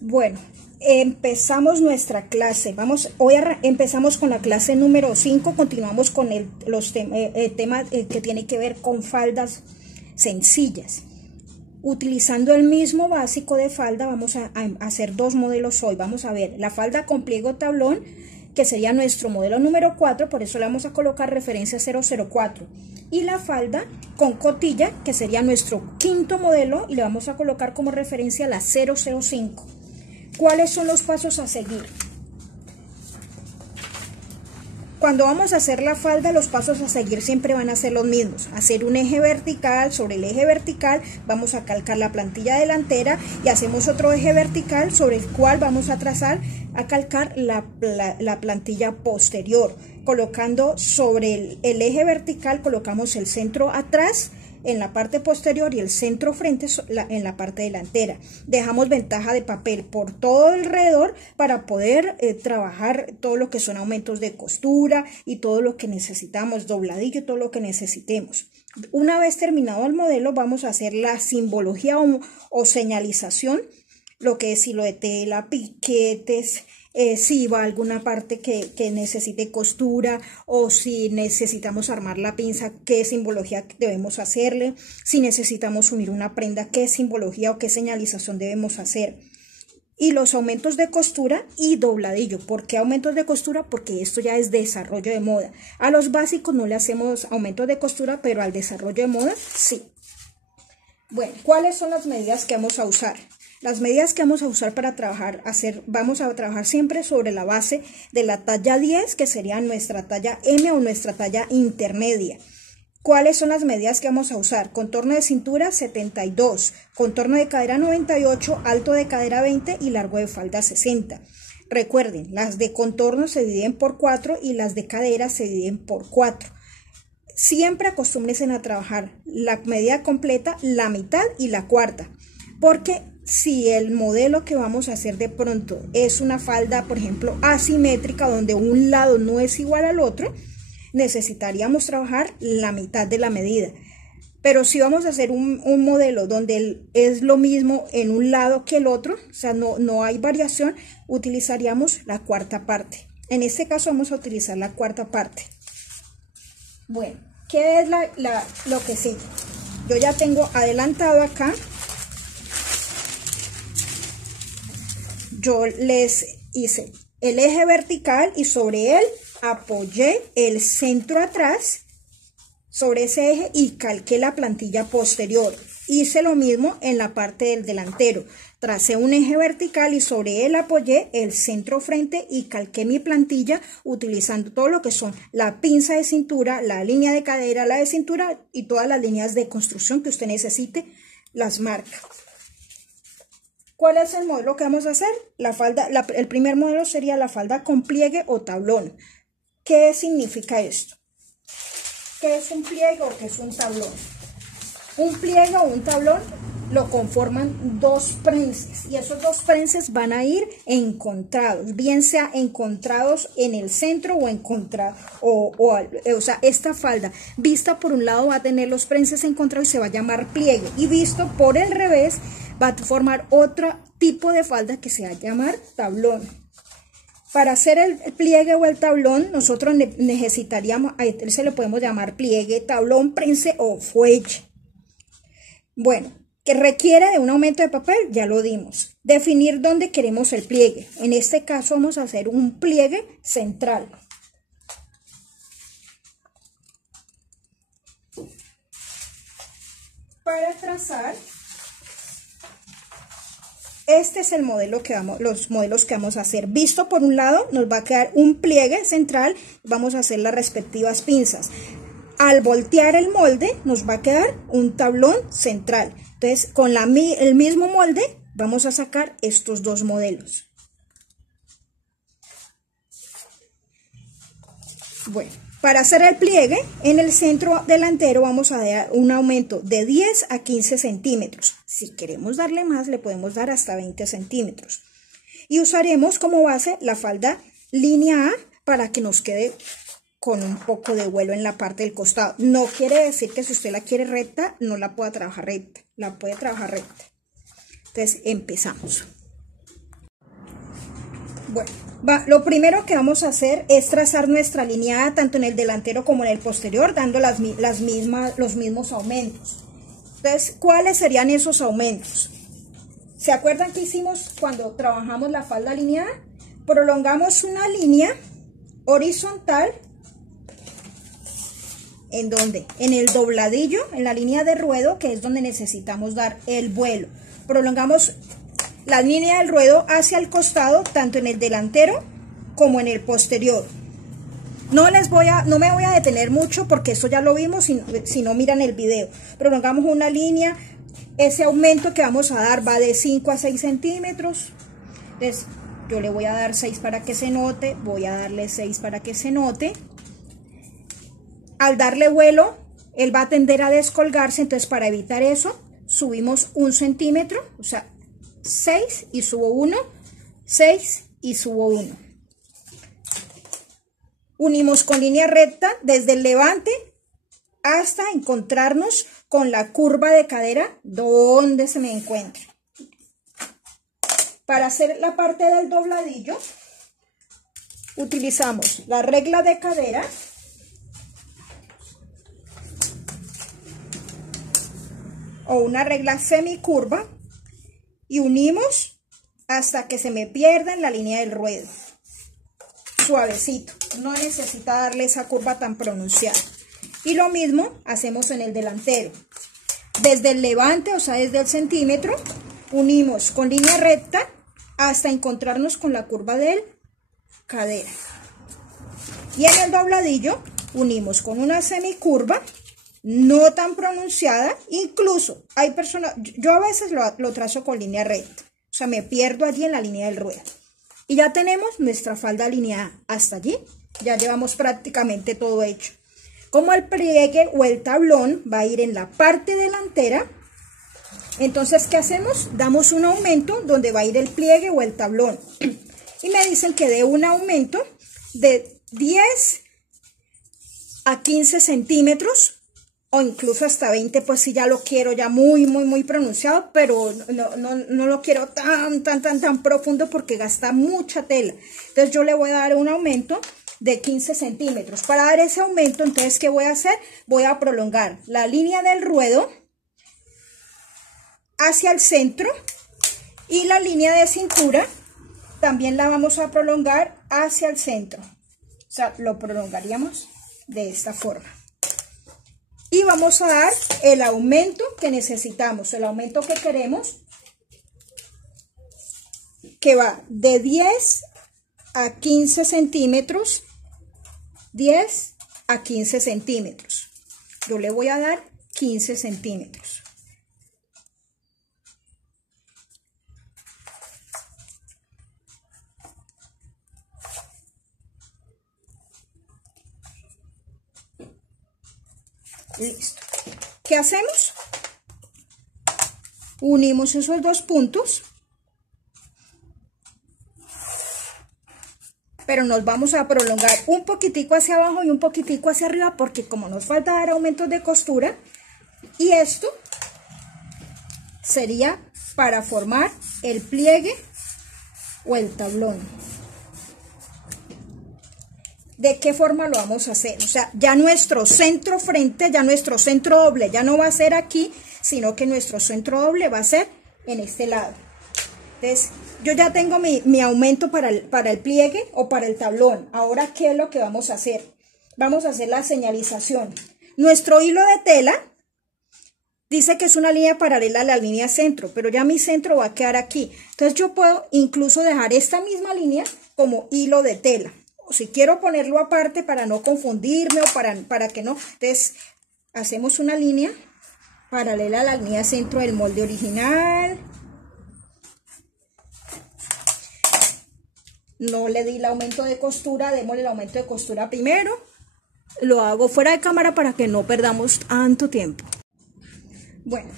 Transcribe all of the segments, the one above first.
Bueno, empezamos nuestra clase. Empezamos con la clase número 5. Continuamos con el tema que tiene que ver con faldas sencillas. Utilizando el mismo básico de falda, vamos a hacer dos modelos hoy. Vamos a ver la falda con pliego tablón, que sería nuestro modelo número 4, por eso le vamos a colocar referencia 004. Y la falda con cotilla, que sería nuestro quinto modelo, y le vamos a colocar como referencia la 005. ¿Cuáles son los pasos a seguir? Cuando vamos a hacer la falda, los pasos a seguir siempre van a ser los mismos. Hacer un eje vertical, sobre el eje vertical vamos a calcar la plantilla delantera y hacemos otro eje vertical sobre el cual vamos a calcar la plantilla posterior. Colocando sobre el eje vertical, colocamos el centro atrás en la parte posterior y el centro frente en la parte delantera. Dejamos ventaja de papel por todo alrededor para poder trabajar todo lo que son aumentos de costura y todo lo que necesitamos, dobladillo, todo lo que necesitemos. Una vez terminado el modelo, vamos a hacer la simbología o señalización, lo que es hilo de tela, piquetes, si va a alguna parte que necesite costura, o si necesitamos armar la pinza, qué simbología debemos hacerle, si necesitamos unir una prenda, qué simbología o qué señalización debemos hacer. Y los aumentos de costura y dobladillo. ¿Por qué aumentos de costura? Porque esto ya es desarrollo de moda. A los básicos no le hacemos aumentos de costura, pero al desarrollo de moda sí. Bueno, ¿cuáles son las medidas que vamos a usar? Las medidas que vamos a usar para trabajar, vamos a trabajar siempre sobre la base de la talla 10, que sería nuestra talla M o nuestra talla intermedia. ¿Cuáles son las medidas que vamos a usar? Contorno de cintura 72, contorno de cadera 98, alto de cadera 20 y largo de falda 60. Recuerden, las de contorno se dividen por 4 y las de cadera se dividen por 4. Siempre acostúmbrense a trabajar la medida completa, la mitad y la cuarta, porque si el modelo que vamos a hacer de pronto es una falda, por ejemplo, asimétrica, donde un lado no es igual al otro, necesitaríamos trabajar la mitad de la medida. Pero si vamos a hacer un modelo donde es lo mismo en un lado que el otro, o sea, no hay variación, utilizaríamos la cuarta parte. En este caso vamos a utilizar la cuarta parte. Bueno, ¿qué es lo que sigue? Yo ya tengo adelantado acá. Yo les hice el eje vertical y sobre él apoyé el centro atrás sobre ese eje y calqué la plantilla posterior. Hice lo mismo en la parte del delantero. Tracé un eje vertical y sobre él apoyé el centro frente y calqué mi plantilla utilizando todo lo que son la pinza de cintura, la línea de cadera, la de cintura y todas las líneas de construcción que usted necesite, las marca. ¿Cuál es el modelo que vamos a hacer? El primer modelo sería la falda con pliegue o tablón. ¿Qué significa esto? ¿Qué es un pliegue o qué es un tablón? Un pliegue o un tablón lo conforman dos prenses y esos dos prenses van a ir encontrados, bien sea encontrados en el centro o encontrados, o sea, esta falda vista por un lado va a tener los prenses encontrados y se va a llamar pliegue, y visto por el revés va a formar otro tipo de falda que se va a llamar tablón. Para hacer el pliegue o el tablón, nosotros necesitaríamos, a este se le podemos llamar pliegue, tablón, prense o fuelle. Bueno, que requiere de un aumento de papel, ya lo dimos. Definir dónde queremos el pliegue. En este caso vamos a hacer un pliegue central. Para trazar, este es el modelo los modelos que vamos a hacer. Visto por un lado, nos va a quedar un pliegue central. Vamos a hacer las respectivas pinzas. Al voltear el molde, nos va a quedar un tablón central. Entonces, con el mismo molde, vamos a sacar estos dos modelos. Bueno, para hacer el pliegue, en el centro delantero vamos a dar un aumento de 10 a 15 centímetros. Si queremos darle más, le podemos dar hasta 20 centímetros. Y usaremos como base la falda línea A para que nos quede con un poco de vuelo en la parte del costado. No quiere decir que si usted la quiere recta, no la pueda trabajar recta. La puede trabajar recta. Entonces, empezamos. Bueno, lo primero que vamos a hacer es trazar nuestra línea tanto en el delantero como en el posterior, dando los mismos aumentos. Entonces, ¿cuáles serían esos aumentos? ¿Se acuerdan que hicimos cuando trabajamos la falda lineada? Prolongamos una línea horizontal. ¿En dónde? En el dobladillo, en la línea de ruedo, que es donde necesitamos dar el vuelo. Prolongamos la línea del ruedo hacia el costado, tanto en el delantero como en el posterior. No me voy a detener mucho porque eso ya lo vimos si no miran el video. Prolongamos una línea, ese aumento que vamos a dar va de 5 a 6 centímetros. Entonces, yo le voy a dar 6 para que se note, voy a darle 6 para que se note. Al darle vuelo, él va a tender a descolgarse, entonces para evitar eso, subimos 1 centímetro, o sea, 6 y subo 1, 6 y subo 1. Unimos con línea recta desde el levante hasta encontrarnos con la curva de cadera donde se me encuentra. Para hacer la parte del dobladillo, utilizamos la regla de cadera o una regla semicurva y unimos hasta que se me pierda en la línea del ruedo. Suavecito, no necesita darle esa curva tan pronunciada. Y lo mismo hacemos en el delantero. Desde el levante, o sea, desde el centímetro, unimos con línea recta hasta encontrarnos con la curva del cadera. Y en el dobladillo unimos con una semicurva, no tan pronunciada. Incluso hay personas, yo a veces lo trazo con línea recta, o sea, me pierdo allí en la línea del ruedo. Y ya tenemos nuestra falda alineada hasta allí. Ya llevamos prácticamente todo hecho. Como el pliegue o el tablón va a ir en la parte delantera, entonces, ¿qué hacemos? Damos un aumento donde va a ir el pliegue o el tablón. Y me dicen que dé un aumento de 10 a 15 centímetros o incluso hasta 20, pues si ya lo quiero ya muy pronunciado, pero no lo quiero tan profundo porque gasta mucha tela. Entonces yo le voy a dar un aumento de 15 centímetros. Para dar ese aumento, entonces, ¿qué voy a hacer? Voy a prolongar la línea del ruedo hacia el centro y la línea de cintura también la vamos a prolongar hacia el centro. O sea, lo prolongaríamos de esta forma. Y vamos a dar el aumento que necesitamos, el aumento que queremos, que va de 10 a 15 centímetros, 10 a 15 centímetros. Yo le voy a dar 15 centímetros. Listo. ¿Qué hacemos? Unimos esos dos puntos, pero nos vamos a prolongar un poquitico hacia abajo y un poquitico hacia arriba, porque como nos falta dar aumentos de costura, y esto sería para formar el pliegue o el tablón. ¿De qué forma lo vamos a hacer? O sea, ya nuestro centro frente, ya nuestro centro doble, ya no va a ser aquí, sino que nuestro centro doble va a ser en este lado. Entonces, yo ya tengo mi aumento para el pliegue o para el tablón. Ahora, ¿qué es lo que vamos a hacer? Vamos a hacer la señalización. Nuestro hilo de tela dice que es una línea paralela a la línea centro, pero ya mi centro va a quedar aquí. Entonces, yo puedo incluso dejar esta misma línea como hilo de tela. O si quiero ponerlo aparte para no confundirme o para que no. Entonces, hacemos una línea paralela a la línea centro del molde original. No le di el aumento de costura, démosle el aumento de costura primero. Lo hago fuera de cámara para que no perdamos tanto tiempo. Bueno,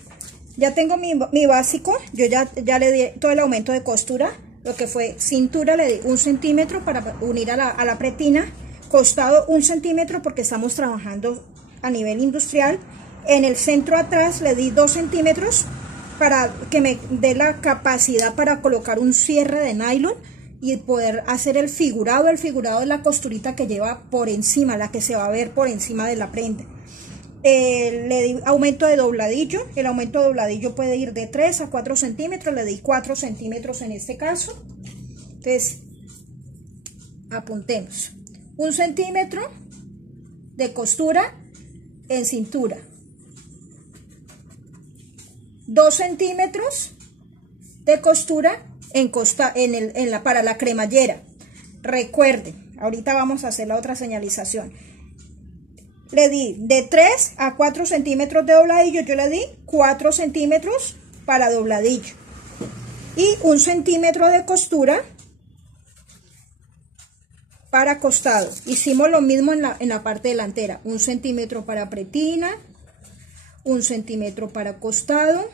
ya tengo mi básico. Yo ya le di todo el aumento de costura. Lo que fue cintura le di 1 centímetro para unir a la pretina, costado 1 centímetro porque estamos trabajando a nivel industrial. En el centro atrás le di 2 centímetros para que me dé la capacidad para colocar un cierre de nylon y poder hacer el figurado. El figurado es la costurita que lleva por encima, la que se va a ver por encima de la prenda. Le di aumento de dobladillo. El aumento de dobladillo puede ir de 3 a 4 centímetros. Le di 4 centímetros en este caso. Entonces, apuntemos. 1 centímetro de costura en cintura. 2 centímetros de costura para la cremallera. Recuerden, ahorita vamos a hacer la otra señalización. Le di de 3 a 4 centímetros de dobladillo. Yo le di 4 centímetros para dobladillo. Y 1 centímetro de costura para costado. Hicimos lo mismo en la parte delantera. 1 centímetro para pretina. 1 centímetro para costado.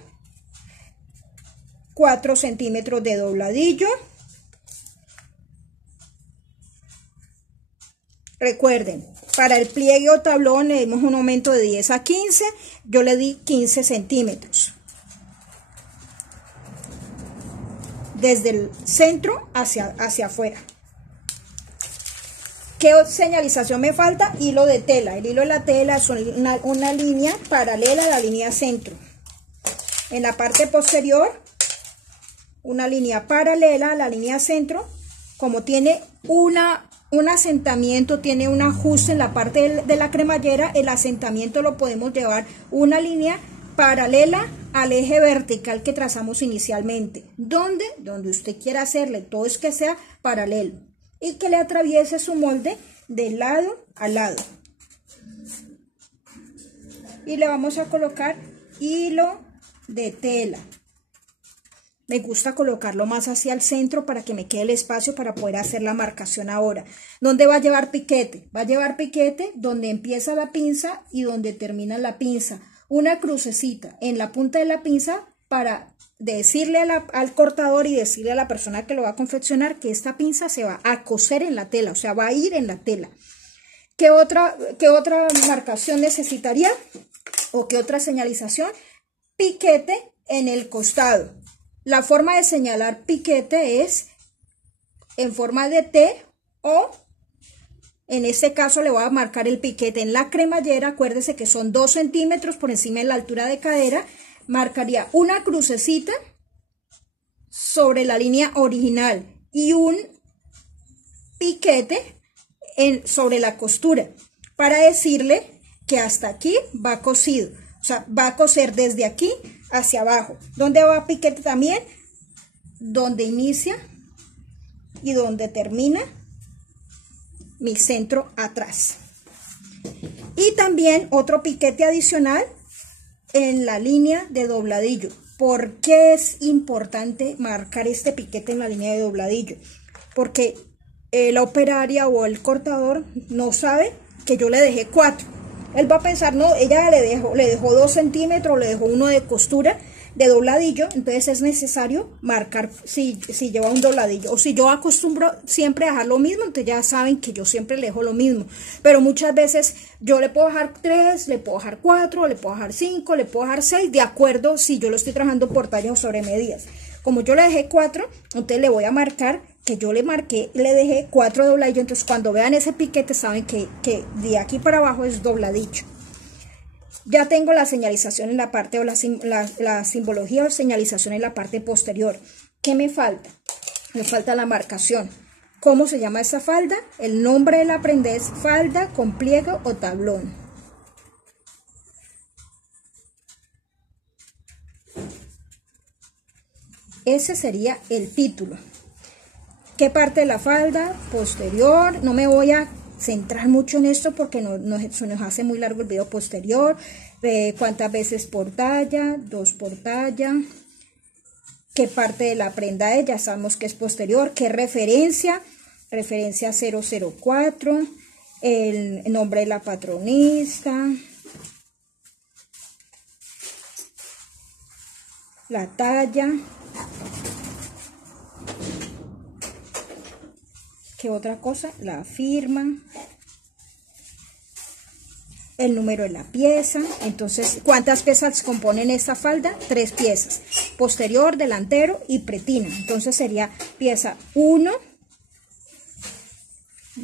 4 centímetros de dobladillo. Recuerden, para el pliegue o tablón le dimos un aumento de 10 a 15. Yo le di 15 centímetros. Desde el centro hacia afuera. ¿Qué señalización me falta? Hilo de tela. El hilo de la tela es una línea paralela a la línea centro. En la parte posterior, una línea paralela a la línea centro. Como tiene un asentamiento, tiene un ajuste en la parte de la cremallera, el asentamiento lo podemos llevar una línea paralela al eje vertical que trazamos inicialmente. Donde usted quiera hacerle, todo es que sea paralelo y que le atraviese su molde de lado a lado. Y le vamos a colocar hilo de tela. Me gusta colocarlo más hacia el centro para que me quede el espacio para poder hacer la marcación ahora. ¿Dónde va a llevar piquete? Va a llevar piquete donde empieza la pinza y donde termina la pinza. Una crucecita en la punta de la pinza para decirle al cortador y decirle a la persona que lo va a confeccionar que esta pinza se va a coser en la tela, o sea, va a ir en la tela. ¿Qué otra marcación necesitaría? ¿O qué otra señalización? Piquete en el costado. La forma de señalar piquete es en forma de T o en este caso le voy a marcar el piquete en la cremallera. Acuérdese que son 2 centímetros por encima de la altura de cadera. Marcaría una crucecita sobre la línea original y un piquete sobre la costura para decirle que hasta aquí va cosido. O sea, va a coser desde aquí hacia abajo. ¿Dónde va piquete también? Donde inicia y donde termina mi centro atrás. Y también otro piquete adicional en la línea de dobladillo. ¿Por qué es importante marcar este piquete en la línea de dobladillo? Porque la operaria o el cortador no sabe que yo le dejé 4. Él va a pensar, no, ella le dejó 2 centímetros, le dejó 1 de costura de dobladillo. Entonces es necesario marcar si lleva un dobladillo. O si yo acostumbro siempre a dejar lo mismo, entonces ya saben que yo siempre le dejo lo mismo. Pero muchas veces yo le puedo dejar 3, le puedo dejar 4, le puedo dejar 5, le puedo dejar 6, de acuerdo si yo lo estoy trabajando por tallas o sobre medidas. Como yo le dejé 4, entonces le voy a marcar que yo le dejé 4 dobladillos. Entonces cuando vean ese piquete saben que de aquí para abajo es dobladillo. Ya tengo la señalización en la parte o la simbología o señalización en la parte posterior. ¿Qué me falta? Me falta la marcación. ¿Cómo se llama esta falda? El nombre de la prenda es falda con pliegue o tablón. Ese sería el título. ¿Qué parte de la falda? Posterior. No me voy a centrar mucho en esto porque se nos hace muy largo el video posterior. ¿Cuántas veces por talla? 2 por talla. ¿Qué parte de la prenda es? Ya sabemos que es posterior. ¿Qué referencia? Referencia 004. El nombre de la patronista. La talla. ¿Qué otra cosa? La firma, el número de la pieza. Entonces, ¿cuántas piezas componen esta falda? 3 piezas, posterior, delantero y pretina. Entonces sería pieza 1,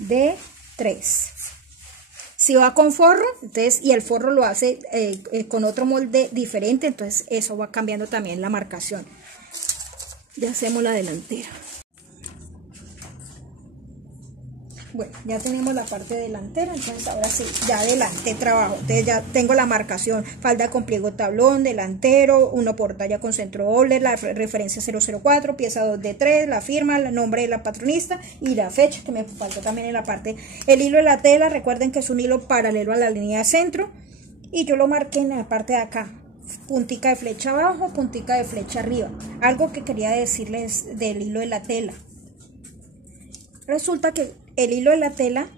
de 3. Si va con forro, entonces, y el forro lo hace con otro molde diferente, entonces eso va cambiando también la marcación. Ya hacemos la delantera. Bueno, ya tenemos la parte delantera, entonces ahora sí, ya adelanté trabajo. Entonces ya tengo la marcación, falda con pliego tablón, delantero, uno por talla con centro doble, la referencia 004, pieza 2 de 3, la firma, el nombre de la patronista y la fecha, que me faltó también en la parte. El hilo de la tela, recuerden que es un hilo paralelo a la línea de centro, y yo lo marqué en la parte de acá. Puntica de flecha abajo, puntica de flecha arriba. Algo que quería decirles del hilo de la tela. Resulta que el hilo de la tela,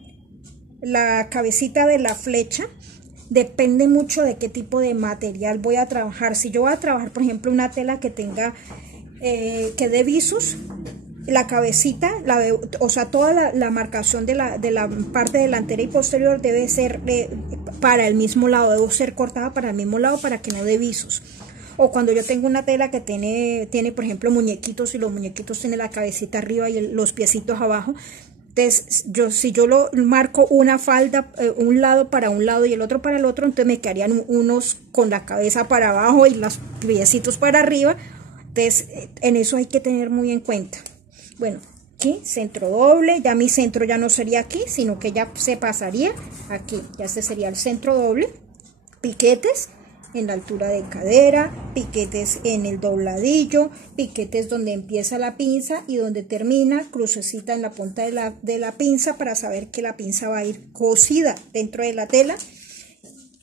la cabecita de la flecha, depende mucho de qué tipo de material voy a trabajar. Si yo voy a trabajar, por ejemplo, una tela que tenga, que dé visos, la cabecita, o sea, toda la marcación de la parte delantera y posterior debe ser para el mismo lado, debe ser cortada para el mismo lado para que no dé visos. O cuando yo tengo una tela que tiene por ejemplo muñequitos, y los muñequitos tienen la cabecita arriba y los piecitos abajo, entonces si yo lo marco una falda, un lado para un lado y el otro para el otro, entonces me quedarían unos con la cabeza para abajo y los piecitos para arriba. Entonces en eso hay que tener muy en cuenta. Bueno, aquí centro doble, ya mi centro ya no sería aquí, sino que ya se pasaría aquí, ya este sería el centro doble, piquetes en la altura de cadera, piquetes en el dobladillo, piquetes donde empieza la pinza y donde termina, crucecita en la punta de la pinza para saber que la pinza va a ir cosida dentro de la tela.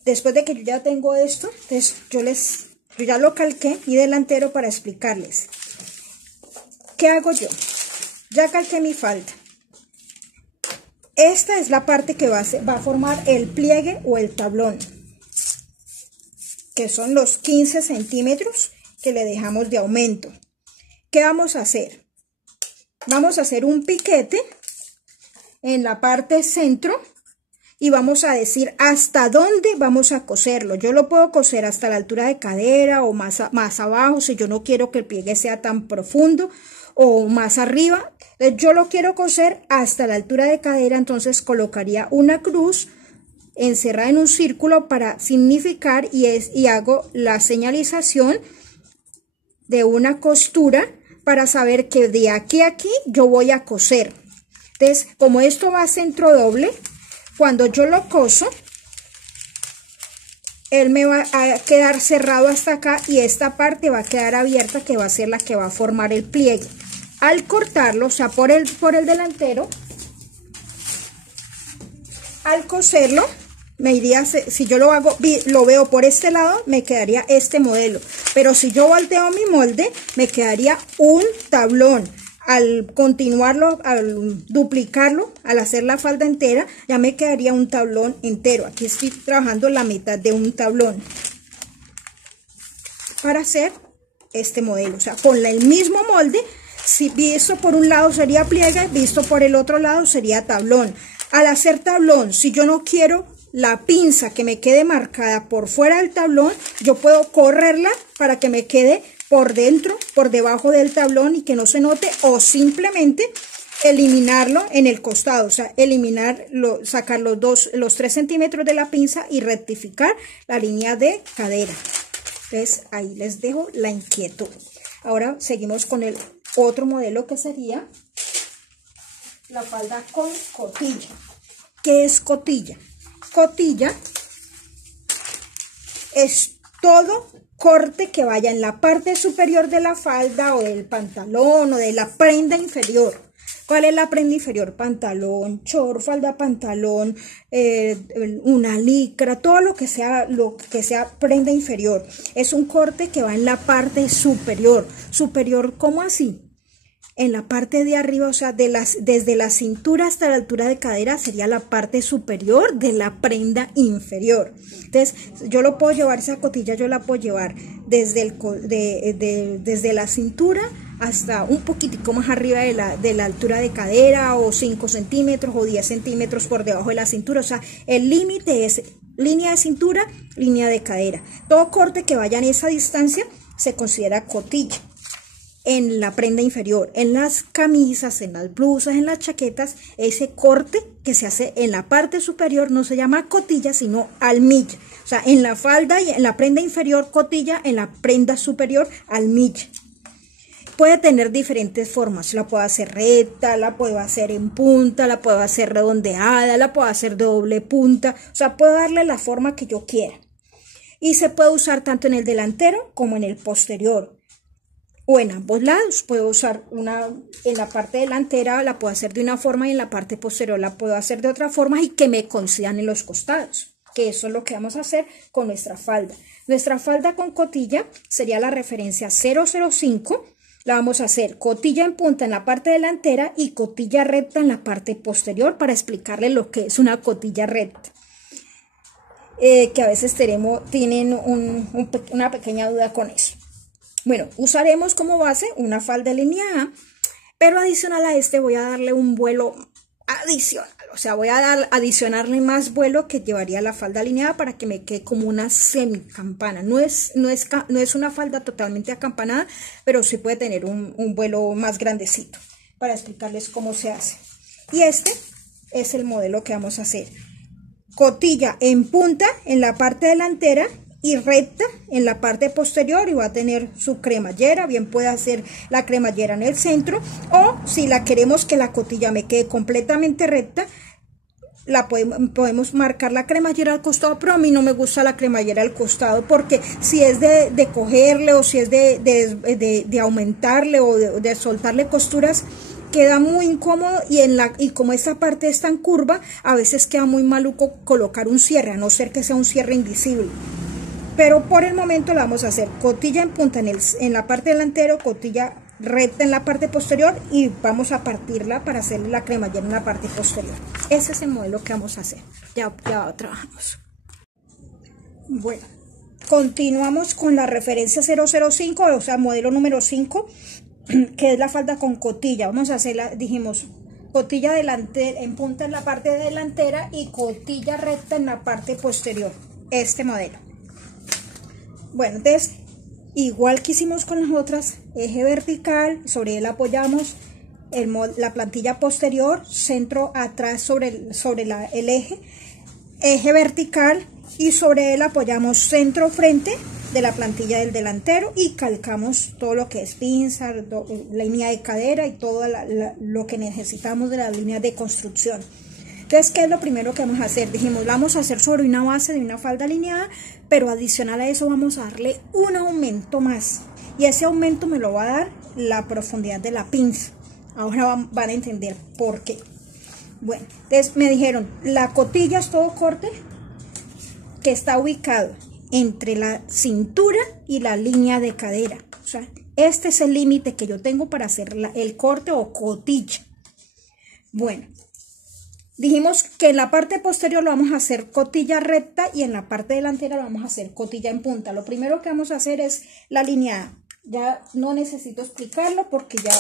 Después de que yo ya tengo esto, entonces yo ya lo calqué mi delantero para explicarles. ¿Qué hago yo? Ya calqué mi falda. Esta es la parte que va a formar el pliegue o el tablón, que son los 15 centímetros que le dejamos de aumento. ¿Qué vamos a hacer? Vamos a hacer un piquete en la parte centro y vamos a decir hasta dónde vamos a coserlo. Yo lo puedo coser hasta la altura de cadera o más abajo, si yo no quiero que el pliegue sea tan profundo, o más arriba. Yo lo quiero coser hasta la altura de cadera, entonces colocaría una cruz encerrada en un círculo para significar y hago la señalización de una costura para saber que de aquí a aquí yo voy a coser. Entonces, como esto va a centro doble, cuando yo lo coso, él me va a quedar cerrado hasta acá y esta parte va a quedar abierta, que va a ser la que va a formar el pliegue. Al cortarlo, o sea, por el delantero, al coserlo, me iría, si yo lo veo por este lado, me quedaría este modelo. Pero si yo volteo mi molde, me quedaría un tablón. Al continuarlo, al duplicarlo, al hacer la falda entera, ya me quedaría un tablón entero. Aquí estoy trabajando la mitad de un tablón para hacer este modelo. O sea, con el mismo molde, si visto por un lado sería pliegue, visto por el otro lado sería tablón. Al hacer tablón, si yo no quiero la pinza que me quede marcada por fuera del tablón, yo puedo correrla para que me quede por dentro, por debajo del tablón y que no se note, o simplemente eliminarlo en el costado, o sea, sacar los 3 centímetros de la pinza y rectificar la línea de cadera. Entonces ahí les dejo la inquietud. Ahora seguimos con el otro modelo, que sería la falda con cotilla. ¿Qué es cotilla? Cotilla es todo corte que vaya en la parte superior de la falda o del pantalón o de la prenda inferior. ¿Cuál es la prenda inferior? Pantalón, short, falda, pantalón, una licra, todo lo que sea prenda inferior. Es un corte que va en la parte superior. ¿Superior cómo así? En la parte de arriba, o sea, desde la cintura hasta la altura de cadera sería la parte superior de la prenda inferior. Entonces, yo lo puedo llevar, esa cotilla yo la puedo llevar desde la cintura hasta un poquitico más arriba de la altura de cadera, o 5 centímetros o 10 centímetros por debajo de la cintura. O sea, el límite es línea de cintura, línea de cadera. Todo corte que vaya en esa distancia se considera cotilla. en la prenda inferior, en las camisas, en las blusas, en las chaquetas. Ese corte que se hace en la parte superior no se llama cotilla, sino almilla. O sea, en la falda y en la prenda inferior cotilla, en la prenda superior almilla. Puede tener diferentes formas, la puedo hacer recta, la puedo hacer en punta, la puedo hacer redondeada, la puedo hacer de doble punta, o sea, puedo darle la forma que yo quiera. Y se puede usar tanto en el delantero como en el posterior, o en ambos lados. Puedo usar una en la parte delantera, la puedo hacer de una forma, y en la parte posterior la puedo hacer de otra forma, y que me coincidan en los costados, que eso es lo que vamos a hacer con nuestra falda. Nuestra falda con cotilla sería la referencia 005. La vamos a hacer cotilla en punta en la parte delantera y cotilla recta en la parte posterior, para explicarle lo que es una cotilla recta. Que a veces tienen una pequeña duda con eso. Bueno, usaremos como base una falda lineada, pero adicional a voy a darle un vuelo adicional. O sea, voy a adicionarle más vuelo que llevaría la falda lineada, para que me quede como una semicampana. No es una falda totalmente acampanada, pero sí puede tener un vuelo más grandecito, para explicarles cómo se hace. Y este es el modelo que vamos a hacer. Cotilla en punta en la parte delantera y recta en la parte posterior, y va a tener su cremallera. Bien puede hacer la cremallera en el centro, o si la queremos que la cotilla me quede completamente recta, podemos marcar la cremallera al costado, pero a mí no me gusta la cremallera al costado, porque si es de cogerle, o si es de aumentarle, o de soltarle costuras, queda muy incómodo, y como esta parte es tan curva, a veces queda muy maluco colocar un cierre, a no ser que sea un cierre invisible. Pero por el momento la vamos a hacer cotilla en punta en la parte delantera, cotilla recta en la parte posterior, y vamos a partirla para hacerle la cremallera en la parte posterior. Ese es el modelo que vamos a hacer. Ya trabajamos. Bueno, continuamos con la referencia 005, o sea, modelo número 5, que es la falda con cotilla. Vamos a hacerla, dijimos, cotilla delantera en punta en la parte delantera y cotilla recta en la parte posterior. Este modelo. Bueno, entonces, igual que hicimos con las otras, eje vertical, sobre él apoyamos la plantilla posterior, centro atrás sobre el eje vertical, y sobre él apoyamos centro frente de la plantilla del delantero, y calcamos todo lo que es pinza, línea de cadera y todo lo que necesitamos de la línea de construcción. Entonces, ¿qué es lo primero que vamos a hacer? Dijimos, la vamos a hacer sobre una base de una falda lineada, pero adicional a eso vamos a darle un aumento más. Y ese aumento me lo va a dar la profundidad de la pinza. Ahora van a entender por qué. Bueno, entonces me dijeron, la cotilla es todo corte que está ubicado entre la cintura y la línea de cadera. O sea, este es el límite que yo tengo para hacer el corte o cotilla. Bueno, dijimos que en la parte posterior lo vamos a hacer cotilla recta, y en la parte delantera lo vamos a hacer cotilla en punta. Lo primero que vamos a hacer es la lineada. Ya no necesito explicarlo porque ya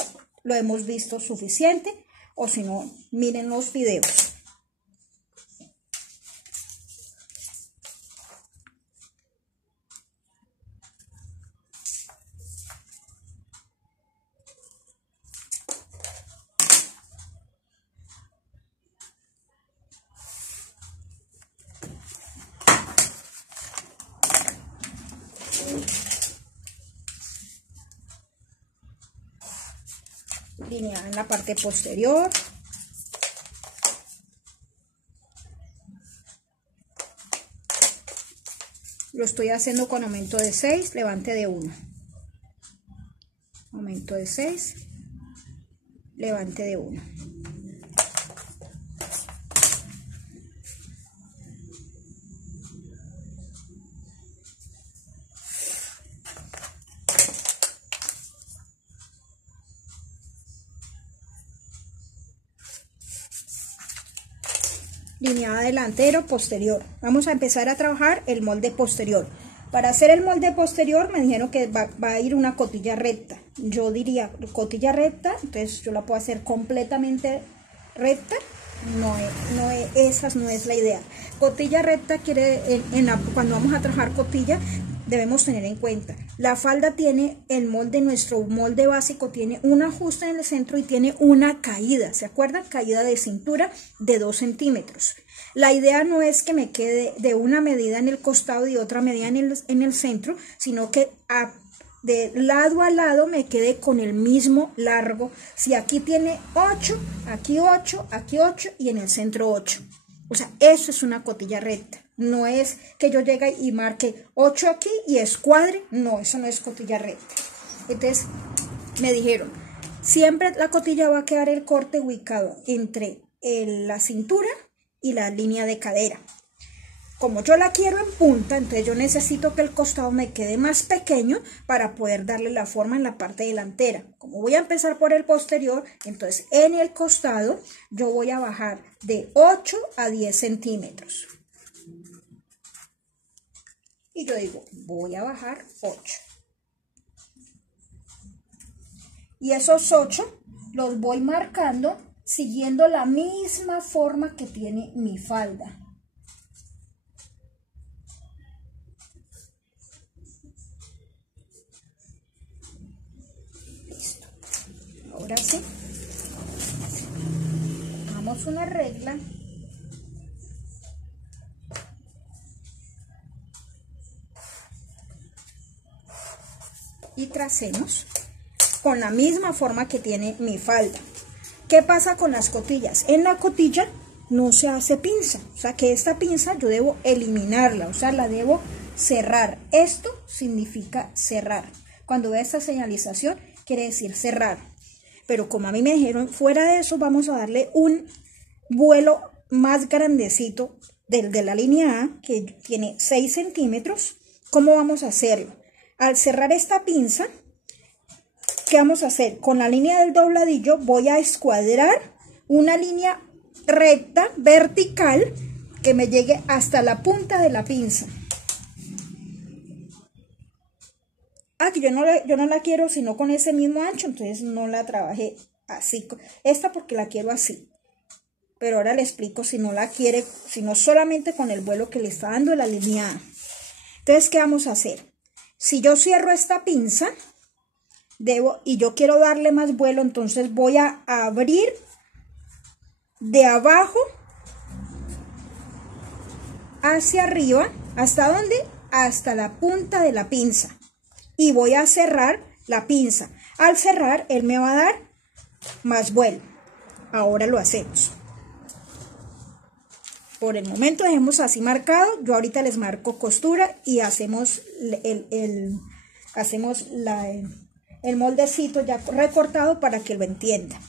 lo hemos visto suficiente, o si no, miren los videos. Lineada en la parte posterior, lo estoy haciendo con aumento de 6, levante de 1, aumento de 6, levante de 1. Lineada delantero, posterior. Vamos a empezar a trabajar el molde posterior. Para hacer el molde posterior me dijeron que va a ir una cotilla recta. Yo diría cotilla recta, entonces yo la puedo hacer completamente recta. Esa no es la idea. Cotilla recta quiere, cuando vamos a trabajar cotilla, debemos tener en cuenta. La falda tiene el molde, nuestro molde básico tiene un ajuste en el centro y tiene una caída, ¿se acuerdan? Caída de cintura de 2 centímetros. La idea no es que me quede de una medida en el costado y otra medida en el centro, sino que de lado a lado me quede con el mismo largo. Si aquí tiene 8, aquí 8, aquí 8 y en el centro 8. O sea, eso es una cotilla recta. No es que yo llegue y marque 8 aquí y escuadre. No, eso no es cotilla recta. Entonces, me dijeron, siempre la cotilla va a quedar el corte ubicado entre la cintura y la línea de cadera. Como yo la quiero en punta, entonces yo necesito que el costado me quede más pequeño para poder darle la forma en la parte delantera. Como voy a empezar por el posterior, entonces en el costado yo voy a bajar de 8 a 10 centímetros. Y yo digo, voy a bajar 8. Y esos 8 los voy marcando siguiendo la misma forma que tiene mi falda. Listo. Ahora sí. Hagamos una regla. Y tracemos con la misma forma que tiene mi falda. ¿Qué pasa con las cotillas? En la cotilla no se hace pinza, o sea que esta pinza yo debo eliminarla, o sea la debo cerrar. Esto significa cerrar. Cuando vea esta señalización quiere decir cerrar. Pero como a mí me dijeron, fuera de eso vamos a darle un vuelo más grandecito del de la línea A, que tiene 6 centímetros. ¿Cómo vamos a hacerlo? Al cerrar esta pinza, ¿qué vamos a hacer? Con la línea del dobladillo voy a escuadrar una línea recta, vertical, que me llegue hasta la punta de la pinza. Aquí yo no la quiero sino con ese mismo ancho, entonces no la trabajé así. Esta porque la quiero así. Pero ahora le explico si no la quiere, sino solamente con el vuelo que le está dando la línea A. Entonces, ¿qué vamos a hacer? Si yo cierro esta pinza, y yo quiero darle más vuelo, entonces voy a abrir de abajo hacia arriba. ¿Hasta dónde? Hasta la punta de la pinza. Y voy a cerrar la pinza. Al cerrar, él me va a dar más vuelo. Ahora lo hacemos. Por el momento dejemos así marcado. Yo ahorita les marco costura y hacemos el moldecito ya recortado para que lo entienda.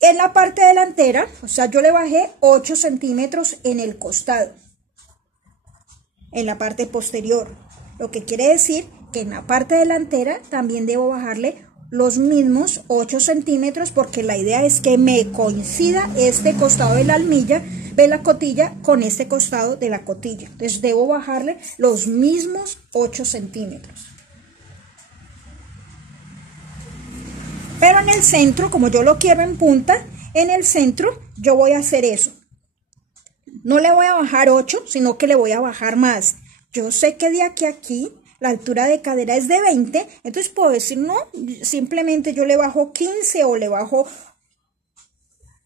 En la parte delantera, o sea, yo le bajé 8 centímetros en el costado, en la parte posterior. Lo que quiere decir que en la parte delantera también debo bajarle los mismos 8 centímetros porque la idea es que me coincida este costado de la almilla de la cotilla con este costado de la cotilla. Entonces debo bajarle los mismos 8 centímetros. Pero en el centro, como yo lo quiero en punta, en el centro yo voy a hacer eso. No le voy a bajar 8, sino que le voy a bajar más. Yo sé que de aquí a aquí la altura de cadera es de 20, entonces puedo decir, no, simplemente yo le bajo 15 o le bajo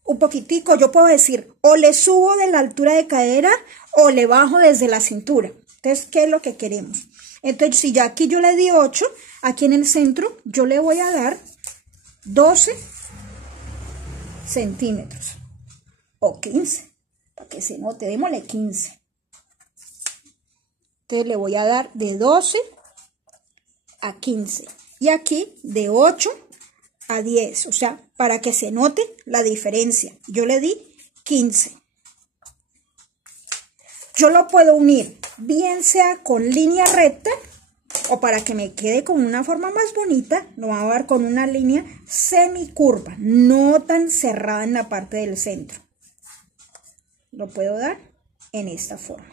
un poquitico. Yo puedo decir, o le subo de la altura de cadera o le bajo desde la cintura. Entonces, ¿qué es lo que queremos? Entonces, si ya aquí yo le di 8, aquí en el centro yo le voy a dar 12 centímetros o 15, para que se note, démosle 15. Entonces le voy a dar de 12 a 15 y aquí de 8 a 10, o sea, para que se note la diferencia. Yo le di 15. Yo lo puedo unir, bien sea con línea recta o para que me quede con una forma más bonita, lo voy a dar con una línea semicurva, no tan cerrada en la parte del centro. Lo puedo dar en esta forma.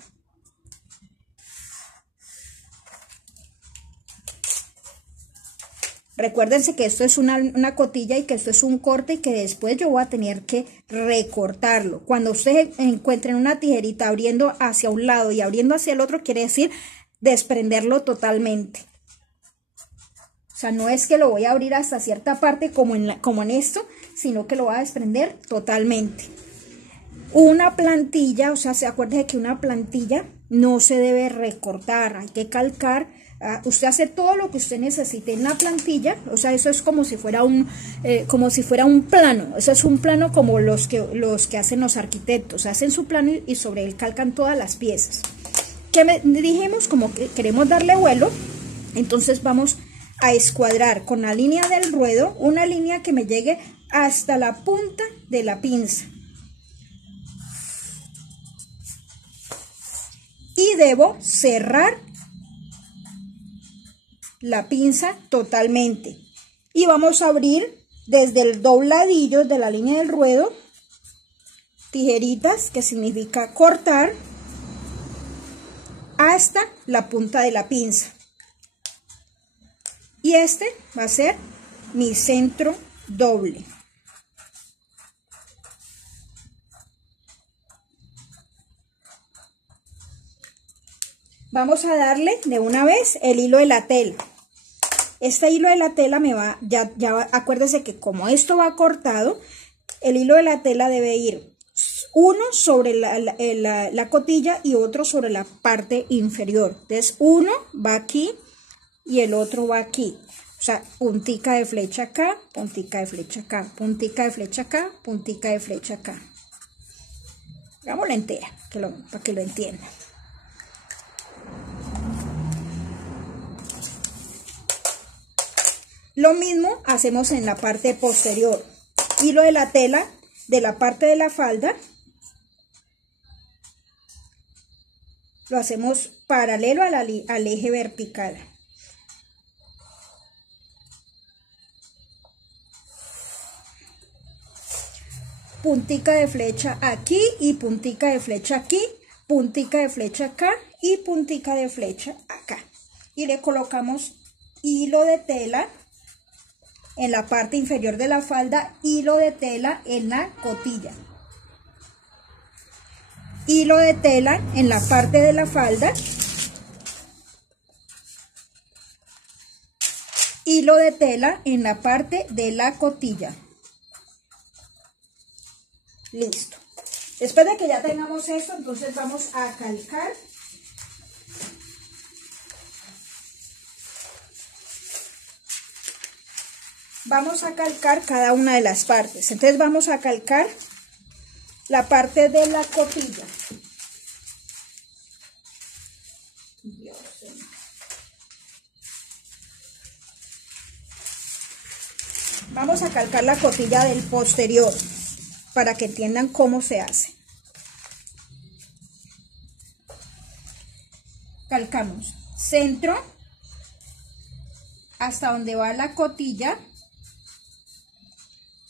Recuérdense que esto es una cotilla y que esto es un corte y que después yo voy a tener que recortarlo. Cuando ustedes encuentren una tijerita abriendo hacia un lado y abriendo hacia el otro, quiere decir desprenderlo totalmente. O sea, no es que lo voy a abrir hasta cierta parte como en esto, sino que lo voy a desprender totalmente. Una plantilla, o sea, se acuerde que una plantilla no se debe recortar, hay que calcar. Usted hace todo lo que usted necesite en la plantilla, o sea, eso es como si fuera un plano. Eso es un plano como los que hacen los arquitectos, hacen su plano y sobre él calcan todas las piezas. Que dijimos como que queremos darle vuelo, entonces vamos a escuadrar con la línea del ruedo una línea que me llegue hasta la punta de la pinza. Y debo cerrar la pinza totalmente. Y vamos a abrir desde el dobladillo de la línea del ruedo, tijeritas, que significa cortar, hasta la punta de la pinza. Y este va a ser mi centro doble. Vamos a darle de una vez el hilo de la tela. Este hilo de la tela me va, acuérdese que como esto va cortado, el hilo de la tela debe ir uno sobre la cotilla y otro sobre la parte inferior. Entonces uno va aquí y el otro va aquí. O sea, puntica de flecha acá, puntica de flecha acá, puntica de flecha acá, puntica de flecha acá. Hagámosla entera, para que lo entiendan. Lo mismo hacemos en la parte posterior. Hilo de la tela de la parte de la falda. Lo hacemos paralelo al eje vertical. Puntica de flecha aquí y puntica de flecha aquí, puntica de flecha acá y puntica de flecha acá. Y le colocamos hilo de tela en la parte inferior de la falda, hilo de tela en la cotilla, hilo de tela en la parte de la falda, hilo de tela en la parte de la cotilla. Listo. Después de que ya tengamos esto, entonces vamos a calcar. Vamos a calcar cada una de las partes. Entonces vamos a calcar la parte de la cotilla. Vamos a calcar la cotilla del posterior para que entiendan cómo se hace. Calcamos centro hasta donde va la cotilla,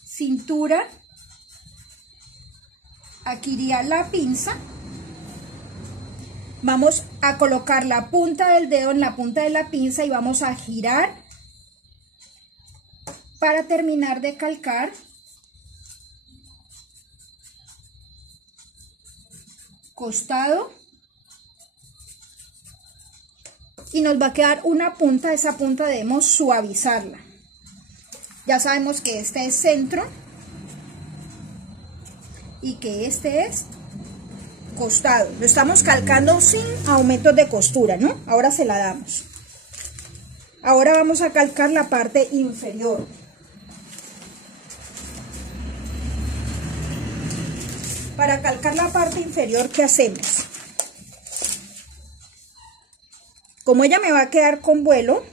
cintura, aquí iría la pinza. Vamos a colocar la punta del dedo en la punta de la pinza y vamos a girar para terminar de calcar. Costado. Y nos va a quedar una punta, esa punta debemos suavizarla. Ya sabemos que este es centro y que este es costado. Lo estamos calcando sin aumentos de costura, ¿no? Ahora se la damos. Ahora vamos a calcar la parte inferior. Para calcar la parte inferior, ¿qué hacemos? Como ella me va a quedar con vuelo,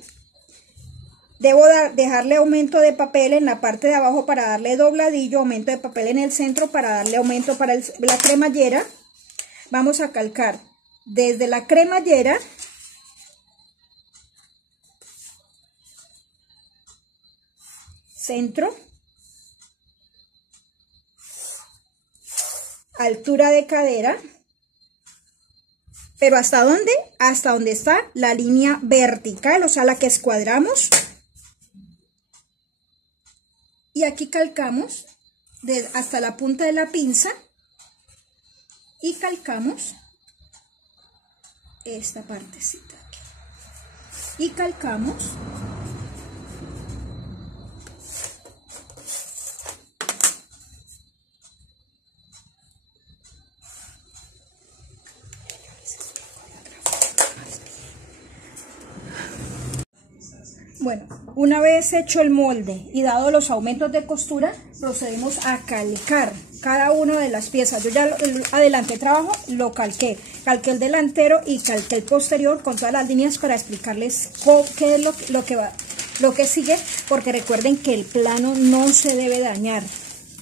debo dejarle aumento de papel en la parte de abajo para darle dobladillo, aumento de papel en el centro para darle aumento para la cremallera. Vamos a calcar desde la cremallera centro, altura de cadera, pero ¿hasta dónde? Hasta donde está la línea vertical, o sea, la que escuadramos. Y aquí calcamos hasta la punta de la pinza y calcamos esta partecita aquí. y calcamos. Bueno, una vez hecho el molde y dado los aumentos de costura, procedemos a calcar cada una de las piezas. Yo ya adelanté trabajo, lo calqué el delantero y calqué el posterior con todas las líneas para explicarles qué es lo que sigue, porque recuerden que el plano no se debe dañar.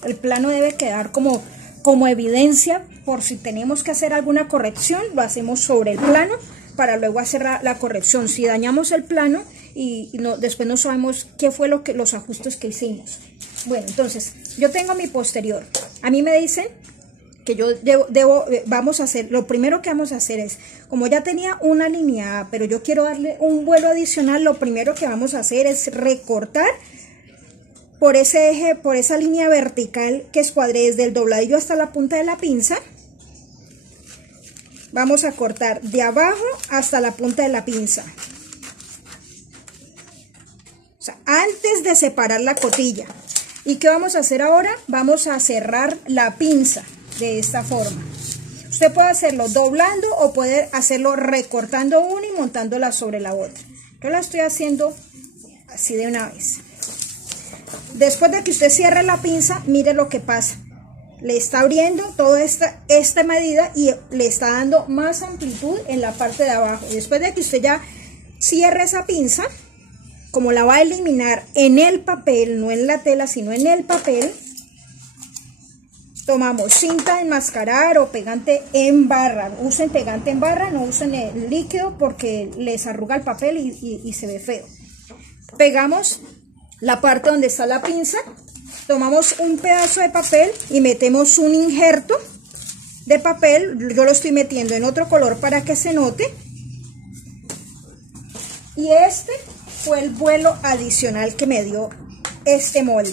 El plano debe quedar como evidencia por si tenemos que hacer alguna corrección, lo hacemos sobre el plano para luego hacer la corrección. Si dañamos el plano después no sabemos qué fue los ajustes que hicimos. Bueno, entonces yo tengo mi posterior. A mí me dicen que yo vamos a hacer, lo primero que vamos a hacer es, como ya tenía una línea A, pero yo quiero darle un vuelo adicional, lo primero que vamos a hacer es recortar por ese eje, por esa línea vertical que escuadré desde el dobladillo hasta la punta de la pinza. Vamos a cortar de abajo hasta la punta de la pinza. O sea, antes de separar la cotilla. ¿Y qué vamos a hacer ahora? Vamos a cerrar la pinza de esta forma. Usted puede hacerlo doblando o puede hacerlo recortando una y montándola sobre la otra. Yo la estoy haciendo así de una vez. Después de que usted cierre la pinza, mire lo que pasa. Le está abriendo toda esta medida y le está dando más amplitud en la parte de abajo. Después de que usted ya cierre esa pinza, como la va a eliminar en el papel, no en la tela, sino en el papel, tomamos cinta de enmascarar o pegante en barra. Usen pegante en barra, no usen el líquido porque les arruga el papel y se ve feo. Pegamos la parte donde está la pinza, tomamos un pedazo de papel y metemos un injerto de papel. Yo lo estoy metiendo en otro color para que se note. Y este fue el vuelo adicional que me dio este molde.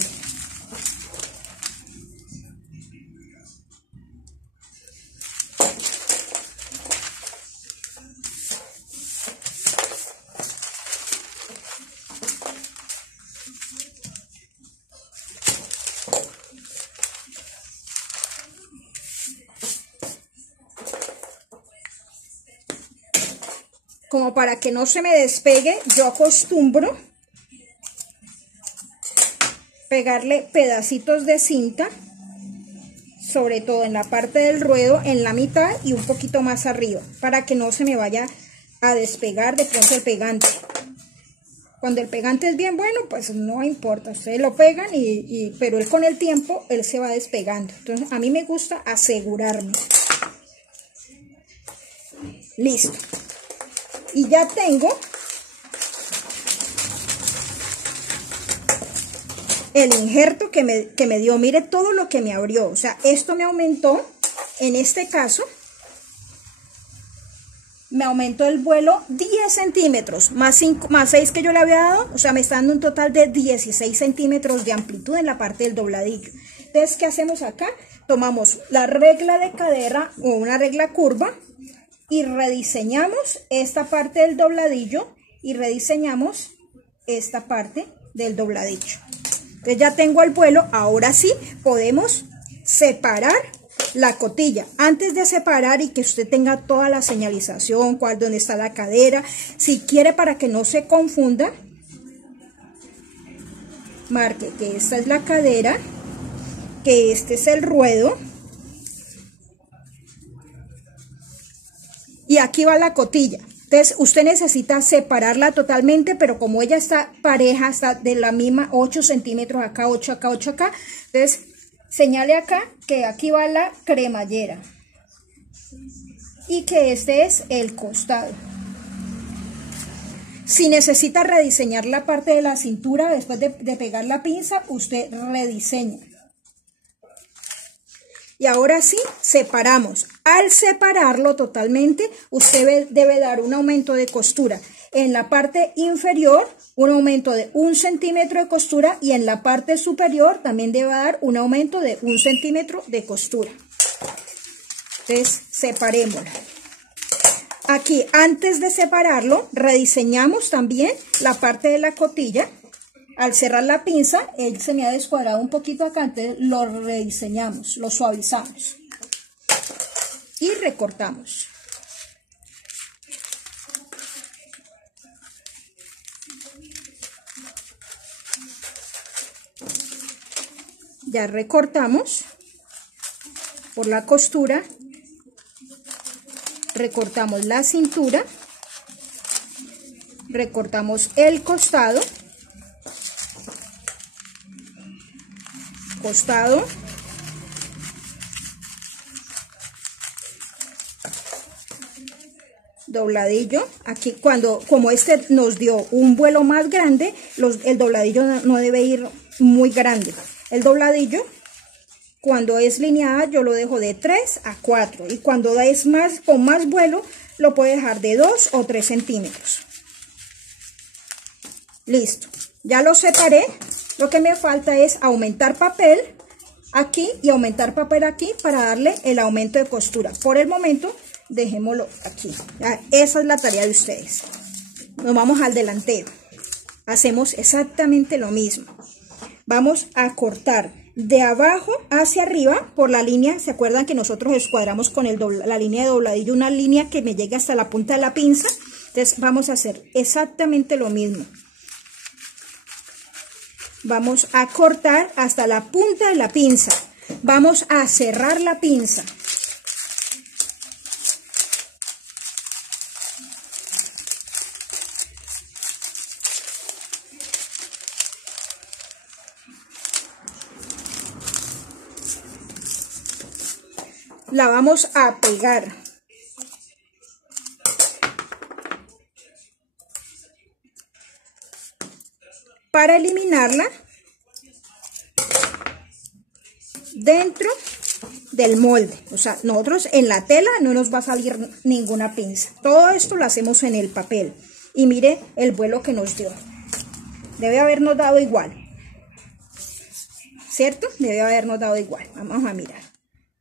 Como para que no se me despegue, yo acostumbro pegarle pedacitos de cinta, sobre todo en la parte del ruedo, en la mitad y un poquito más arriba, para que no se me vaya a despegar de pronto el pegante. Cuando el pegante es bien bueno, pues no importa, ustedes lo pegan, pero él con el tiempo, él se va despegando. Entonces a mí me gusta asegurarme. Listo. Y ya tengo el injerto que me dio. Mire todo lo que me abrió. O sea, esto me aumentó, en este caso, me aumentó el vuelo 10 centímetros, más 6 que yo le había dado. O sea, me está dando un total de 16 centímetros de amplitud en la parte del dobladillo. Entonces, ¿qué hacemos acá? Tomamos la regla de cadera o una regla curva y rediseñamos esta parte del dobladillo y rediseñamos esta parte del dobladillo. Entonces ya tengo el vuelo. Ahora sí podemos separar la cotilla. Antes de separar y que usted tenga toda la señalización, dónde está la cadera, si quiere, para que no se confunda, marque que esta es la cadera, que este es el ruedo y aquí va la cotilla. Entonces usted necesita separarla totalmente, pero como ella está pareja, está de la misma, 8 centímetros acá, 8 acá, 8 acá, entonces señale acá que aquí va la cremallera y que este es el costado. Si necesita rediseñar la parte de la cintura después de pegar la pinza, usted rediseña. Y ahora sí, separamos. Al separarlo totalmente, usted debe dar un aumento de costura. En la parte inferior, un aumento de 1 centímetro de costura, y en la parte superior también debe dar un aumento de 1 centímetro de costura. Entonces, separémosla. Aquí, antes de separarlo, rediseñamos también la parte de la cotilla. Al cerrar la pinza, él se me ha descuadrado un poquito acá, entonces lo rediseñamos, lo suavizamos y recortamos. Ya recortamos por la costura, recortamos la cintura, recortamos el costado, dobladillo. Aquí como este nos dio un vuelo más grande, el dobladillo no debe ir muy grande. El dobladillo, cuando es lineada, yo lo dejo de 3 a 4. Y cuando es con más vuelo, lo puedo dejar de 2 o 3 centímetros. Listo. Ya lo separé. Lo que me falta es aumentar papel aquí y aumentar papel aquí para darle el aumento de costura. Por el momento, dejémoslo aquí. Ya, esa es la tarea de ustedes. Nos vamos al delantero. Hacemos exactamente lo mismo. Vamos a cortar de abajo hacia arriba por la línea. ¿Se acuerdan que nosotros escuadramos con la línea de dobladillo? Una línea que me llegue hasta la punta de la pinza. Entonces vamos a hacer exactamente lo mismo. Vamos a cortar hasta la punta de la pinza. Vamos a cerrar la pinza. La vamos a pegar. Para eliminarla dentro del molde. O sea, nosotros en la tela no nos va a salir ninguna pinza. Todo esto lo hacemos en el papel. Y mire el vuelo que nos dio. Debe habernos dado igual. ¿Cierto? Debe habernos dado igual. Vamos a mirar.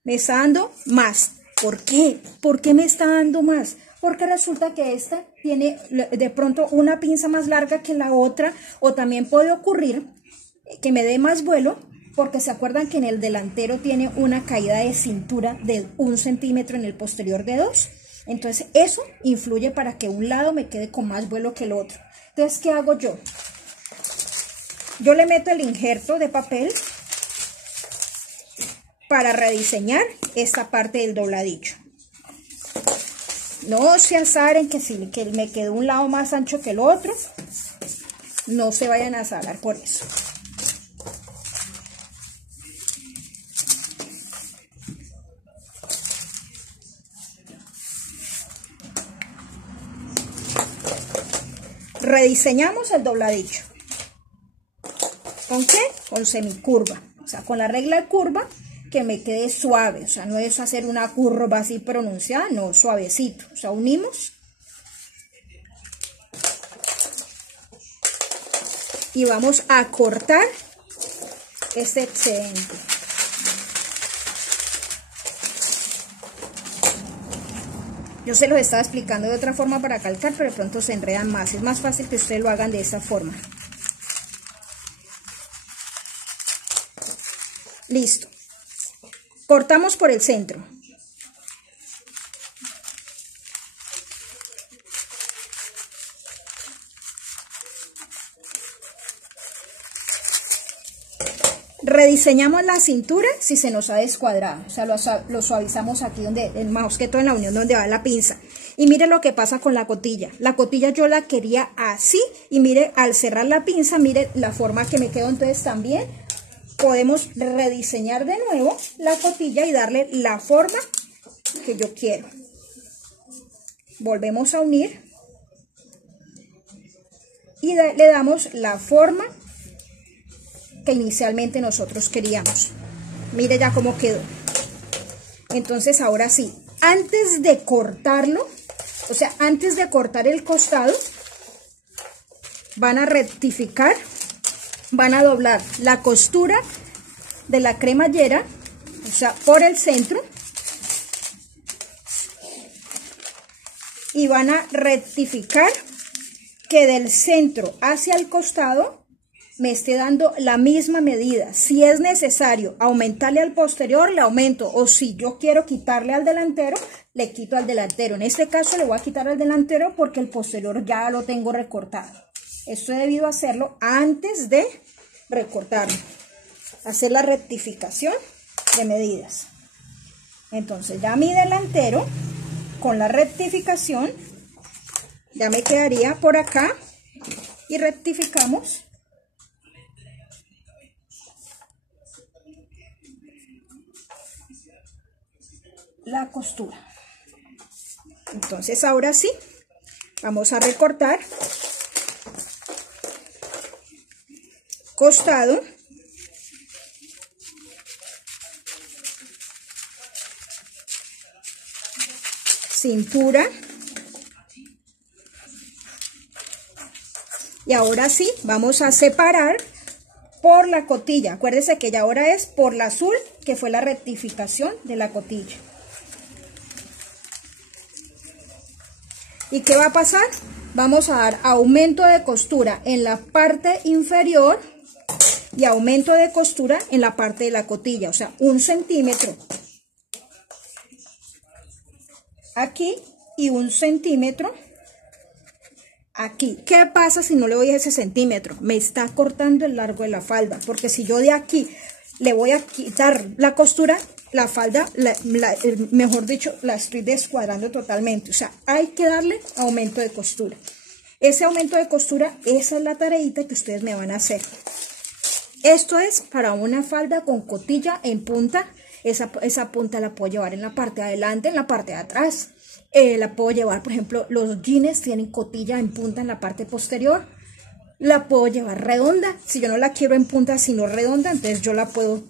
Me está dando más. ¿Por qué? ¿Por qué me está dando más? Porque resulta que esta tiene de pronto una pinza más larga que la otra, o también puede ocurrir que me dé más vuelo, porque se acuerdan que en el delantero tiene una caída de cintura de 1 centímetro, en el posterior de 2. Entonces eso influye para que un lado me quede con más vuelo que el otro. Entonces, ¿qué hago yo? Yo le meto el injerto de papel para rediseñar esta parte del dobladillo. No se azaren que me quedó un lado más ancho que el otro. No se vayan a azarar por eso. Rediseñamos el dobladillo. ¿Con qué? Con semicurva. O sea, con la regla de curva, que me quede suave. O sea, no es hacer una curva así pronunciada, no, suavecito. O sea, unimos. Y vamos a cortar este excedente. Yo se los estaba explicando de otra forma para calcar, pero de pronto se enredan más. Es más fácil que ustedes lo hagan de esta forma. Listo. Cortamos por el centro. Rediseñamos la cintura si se nos ha descuadrado. O sea, lo suavizamos aquí más que todo en la unión donde va la pinza. Y mire lo que pasa con la cotilla. La cotilla yo la quería así. Y mire, al cerrar la pinza, mire la forma que me quedó. Entonces también podemos rediseñar de nuevo la cotilla y darle la forma que yo quiero. Volvemos a unir y le damos la forma que inicialmente nosotros queríamos. Mire ya cómo quedó. Entonces ahora sí, antes de cortarlo, o sea, antes de cortar el costado, van a rectificar. Van a doblar la costura de la cremallera, o sea, por el centro. y van a rectificar que del centro hacia el costado me esté dando la misma medida. Si es necesario aumentarle al posterior, le aumento, o si yo quiero quitarle al delantero, le quito al delantero. En este caso le voy a quitar al delantero porque el posterior ya lo tengo recortado. Esto he debido hacerlo antes de recortarlo, hacer la rectificación de medidas. Entonces ya mi delantero con la rectificación ya me quedaría por acá y rectificamos la costura. Entonces ahora sí vamos a recortar costado, cintura, y ahora sí vamos a separar por la cotilla. Acuérdense que ya ahora es por la azul, que fue la rectificación de la cotilla. ¿Y qué va a pasar? Vamos a dar aumento de costura en la parte inferior y aumento de costura en la parte de la cotilla, o sea, 1 centímetro aquí y 1 centímetro aquí. ¿Qué pasa si no le doy ese centímetro? Me está cortando el largo de la falda, porque si yo de aquí le voy a quitar la costura, la falda, mejor dicho, la estoy descuadrando totalmente. O sea, hay que darle aumento de costura. Ese aumento de costura, esa es la tareita que ustedes me van a hacer. Esto es para una falda con cotilla en punta. Esa punta la puedo llevar en la parte de adelante, en la parte de atrás. La puedo llevar, por ejemplo, los jeans tienen cotilla en punta en la parte posterior. La puedo llevar redonda. Si yo no la quiero en punta, sino redonda, entonces yo la puedo,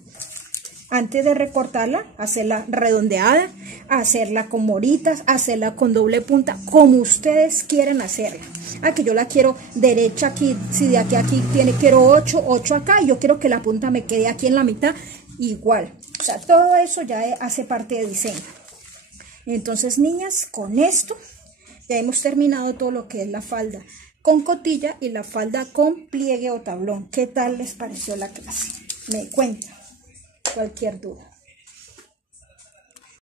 antes de recortarla, hacerla redondeada, hacerla con moritas, hacerla con doble punta, como ustedes quieren hacerla. Aquí yo la quiero derecha aquí, si de aquí a aquí quiero 8 acá, y yo quiero que la punta me quede aquí en la mitad, igual. O sea, todo eso ya hace parte del diseño. Entonces, niñas, con esto ya hemos terminado todo lo que es la falda con cotilla y la falda con pliegue o tablón. ¿Qué tal les pareció la clase? Me cuentan cualquier duda.